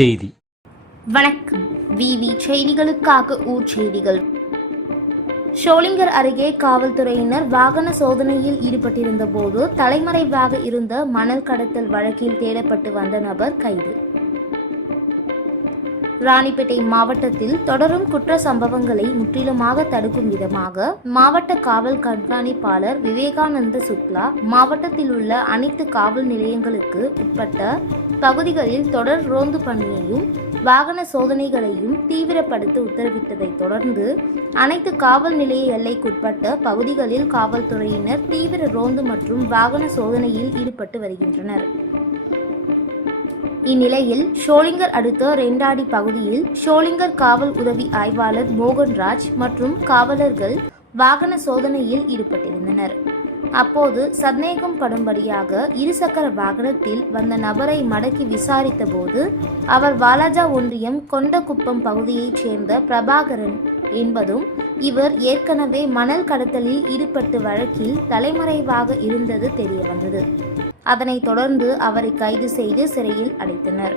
செய்தி. வணக்கம். விவி செய்திகளுக்காக ஊர் செய்திகள். ஷோலிங்கர் அருகே காவல்துறையினர் வாகன சோதனையில் ஈடுபட்டிருந்த போது தலைமறைவாக இருந்த மணல் கடத்தல் வழக்கில் தேடப்பட்டு வந்த நபர் கைது. ராணிப்பேட்டை மாவட்டத்தில் தொடரும் குற்ற சம்பவங்களை முற்றிலுமாக தடுக்கும் விதமாக மாவட்ட காவல் கண்காணிப்பாளர் விவேகானந்த சுக்லா மாவட்டத்தில் உள்ள அனைத்து காவல் நிலையங்களுக்கு உட்பட்ட பகுதிகளில் தொடர் ரோந்து பணியையும் வாகன சோதனைகளையும் தீவிரப்படுத்த உத்தரவிட்டதை தொடர்ந்து அனைத்து காவல் நிலைய எல்லைக்குட்பட்ட பகுதிகளில் காவல்துறையினர் தீவிர ரோந்து மற்றும் வாகன சோதனையில் ஈடுபட்டு வருகின்றனர். இந்நிலையில் ஷோலிங்கர் அடுத்த ரெண்டாடி பகுதியில் ஷோலிங்கர் காவல் உதவி ஆய்வாளர் மோகன்ராஜ் மற்றும் காவலர்கள் வாகன சோதனையில் ஈடுபட்டிருந்தனர். அப்போது சந்தேகம் படும்படியாக இருசக்கர வாகனத்தில் வந்த நபரை மடக்கி விசாரித்த போது அவர் வாலாஜா ஒன்றியம் கொண்டகுப்பம் பகுதியைச் சேர்ந்த பிரபாகரன் என்பதும் இவர் ஏற்கனவே மணல் கடத்தலில் ஈடுபட்டு வழக்கில் தலைமறைவாக இருந்தது தெரியவந்தது. அதனைத் தொடர்ந்து அவரை கைது செய்து சிறையில் அடைத்தனர்.